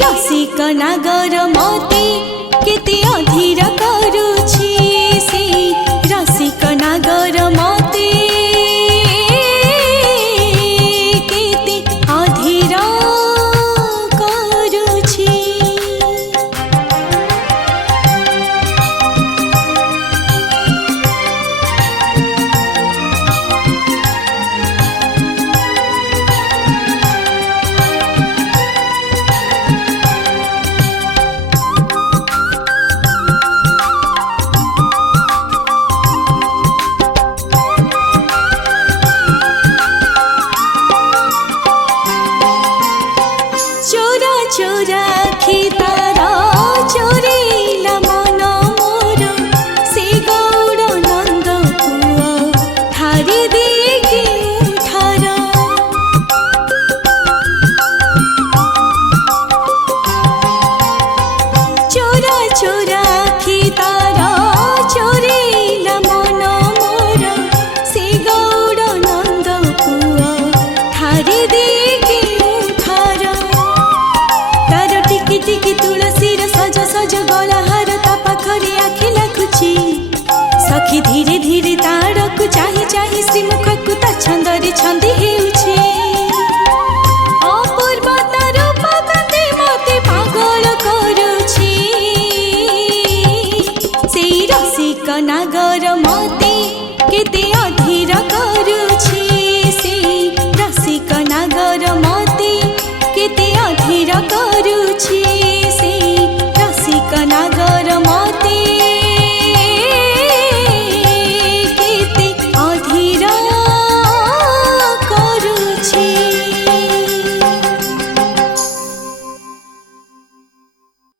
रसिक नागर मते केते अधीर करुछि से रसिक नागर मते केते अधीर करुछि। चोरा आखि तारा चोरेला मन मोर से गौड़ नंद पुआ ठारी देखे ठार। चोरा चोरा आखि तारा चोरेला मन मोर से गौड़ नंद पुआ ठारी देखे ठार। टिकी तुलसीर सज सज गलाहार ता पाखरे आखि लाखुची सखी धीरे धीरे ताड़कु चाही चाही श्रीमुखकु ता छंदरे छंदी हे